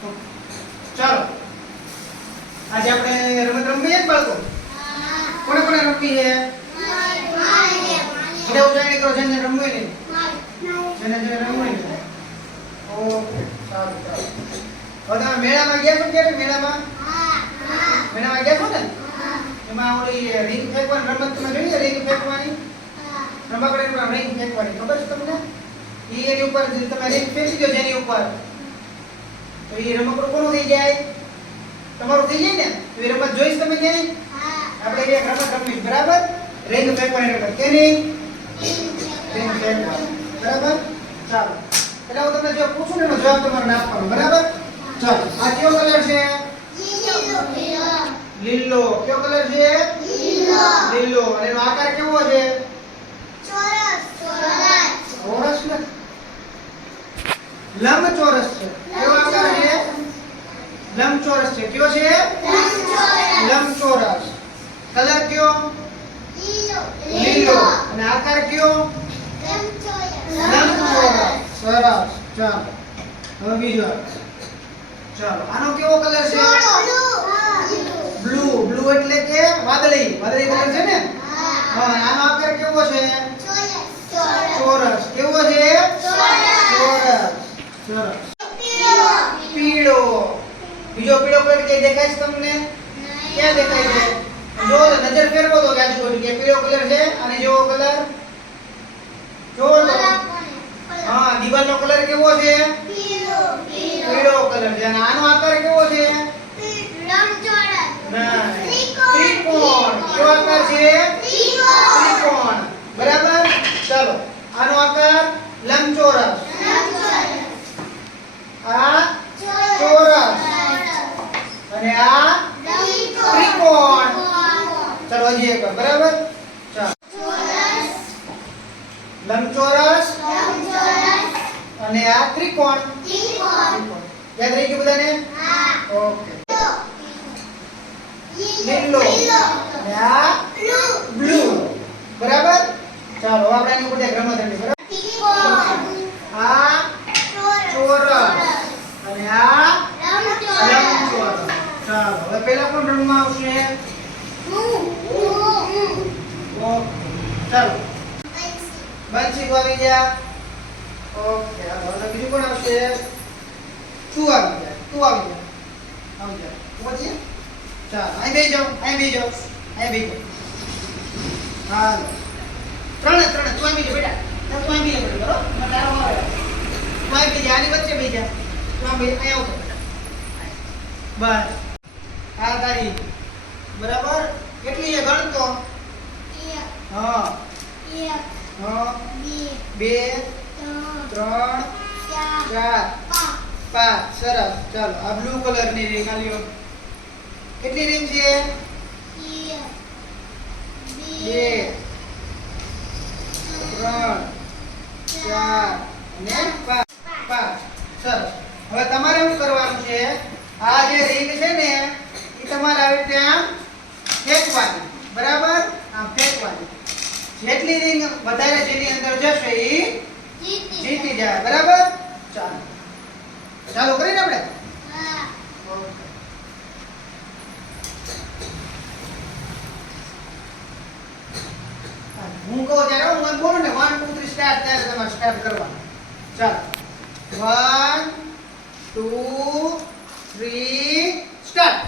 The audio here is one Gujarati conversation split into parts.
ચાલો આજે આપણે રમત રમીએ જ બાળકો. કોને કોને રમવી છે? બધા ઉજાણી કરો જેને રમવી નહીં. જેને રમવી નહીં. ઓકે સારું ચાલો. હવે તમે મેળામાં ગયા છો ક્યારે? મેળામાં મેળામાં ગયા છો ને? એમાં ઓલી રિંગ ફેંકવાની રમત તમે જોઈ છે? રિંગ ફેંકવાની રમકડા ઉપર રિંગ ફેંકવાની ખબર છે તમને? એની ઉપર તમે રિંગ ફેંકી દો જેની ઉપર તો એ રમકડું કોનું થઈ જાય? તમારું થઈ જાય ને? તો એ રમત જોઈશ તમે ક્યાંય? આપણે એક રમત રમીશ બરાબર? રિંગ ફેંકવાની રમત કેની? રિંગ ફેંકવાની બરાબર? ચાલો એટલે હું તમને જો પૂછું ને એનો જવાબ તમારે આપવાનો બરાબર? ચાલો આ કયો કલર છે? લીલો. કયો કલર છે? લીલો. અને એનો આકાર કેવો છે? ચોરસ ને લંબચોરસ છે. કેવો આકાર છે? લંબચોરસ છે. કયો છે? લંબચોરસ. કલર કયો? લીલો. અને આકાર કયો? લંબચોરસ. સરસ. ચાલો હવે બીજો. ચાલો આનો કેવો કલર છે? બ્લુ. બ્લુ એટલે કે વાદળી. વાદળી કલર છે ને? હા. આનો આકાર કેવો છે? ચોરસ. કેવો છે? ચોરસ. સરસ. પીળો. બીજો પીળો કલર કે દેખાય છે તમને? ક્યાં દેખાય છે? જો નજર ફેરવો તો કે આજુબાજુ કે પીળો કલર છે અને જેવો કલર જો હા દીવાલનો કલર કેવો છે? પીળો કલર છે. અને આનો આકાર કેવો છે? ત્રિકોણ. કેવો આકાર છે? ત્રિકોણ. બરાબર? ચાલો આનો આકાર લંબચોરસ. આ ચોરસ અને આ ત્રિકોણ. ચાલો હજી એક વાર બરાબર? ચાલો લંબચોરસ અને આ ત્રિકોણ. યાદ રહી ગયું બધાને? ઓકે. લીલો અને આ બ્લુ. બરાબર? ચાલો આપણે આની ઉપર એક રમત રમીએ બરાબર? આ ચોરસ અને આ લંબચોરસ. ચાલો હવે પહેલા કોણ રમવા આવશે? ચાલો બંસી આવી જા. ઓકે હવે બીજું કોણ આવશે? તું આવી જા. તું આવી જા. આવી જા. પછી ચાલો અહીં બેસી જાઓ. અહીં બેસી જાઓ. અહીં બેસી જાઓ. હાલો ત્રણે ત્રણે તું અહીં બેસી બેટા. તું અહીં બેસી બેટા બરોબર? તારો આવે. તું અહીં બેસી જા. આની વચ્ચે બેસી જા. તું અહીં બેસી અહીં આવતો બસ. આ તારી બરાબર? કેટલી છે ગણતો? હા હા 2 3 4 5. સરસ. ચાલો આ બ્લુ કલર ની રિંગ આલ્યો. કેટલી રિંગ છે? 2 3 4 અને 5. સરસ. હવે તમારે શું કરવાનું છે? આ જે રિંગ છે ને એ તમારે આવી રીતે આમ ફેંકવાની. બરાબર? આમ ફેંકવાની. જેટલી રિંગ વધારે જેની અંદર જશે એ જીતી જાય. બરાબર? ચાલો ચાલુ કરીને આપણે હું કહું ત્યારે હું બોલું ને 1 2 3 સ્ટાર્ટ ત્યારે તમારે સ્ટાર્ટ કરવાનું. ચાલો 1 2 3 સ્ટાર્ટ.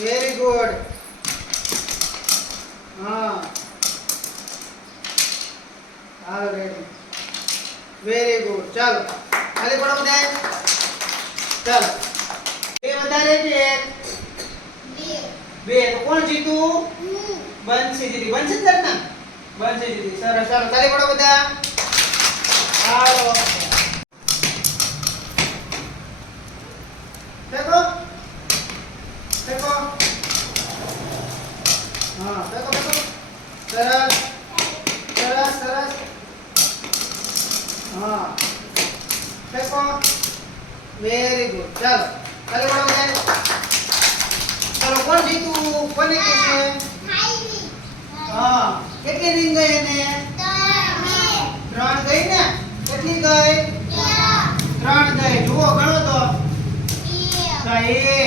Very good. હા હાલ રેડી. Very good. ચાલો ખાલી પડો બધા. ચાલો બે વધારે છે? બે. તો કોણ જીતું? બંસી જીતી. બંસી જ ને? બંસી જીતી. સરસ. ચાલો ખાલી પડો બધા. હાલો દેખો દેખો. હા દેખો દેખો. સરસ સરસ સરસ. હા દેખો. Very good. ચાલો ખાલી પડો બધા. ચાલો કોણ જીતું? કોને કહેશે? હા કેટલી રીંગ ગઈ એને? 3 ગઈ ને કેટલી ગઈ 3 ગઈ જુઓ ગણો તો ગઈ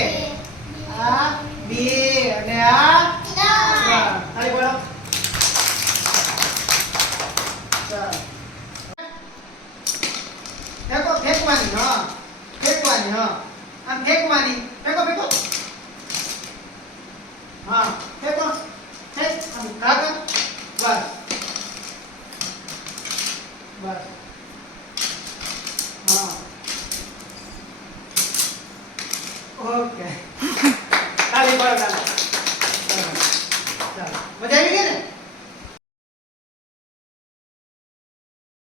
આ 2 અને આ 3 ખાલી બોલો ચાલ ફેંકો ફેંકવાની હા ફેંકવાની હા આમ ફેંકવાની ફેંકો ફેંકો હા ફેંકો ફેંક આમ કાકા બસ બસ હા ઓકે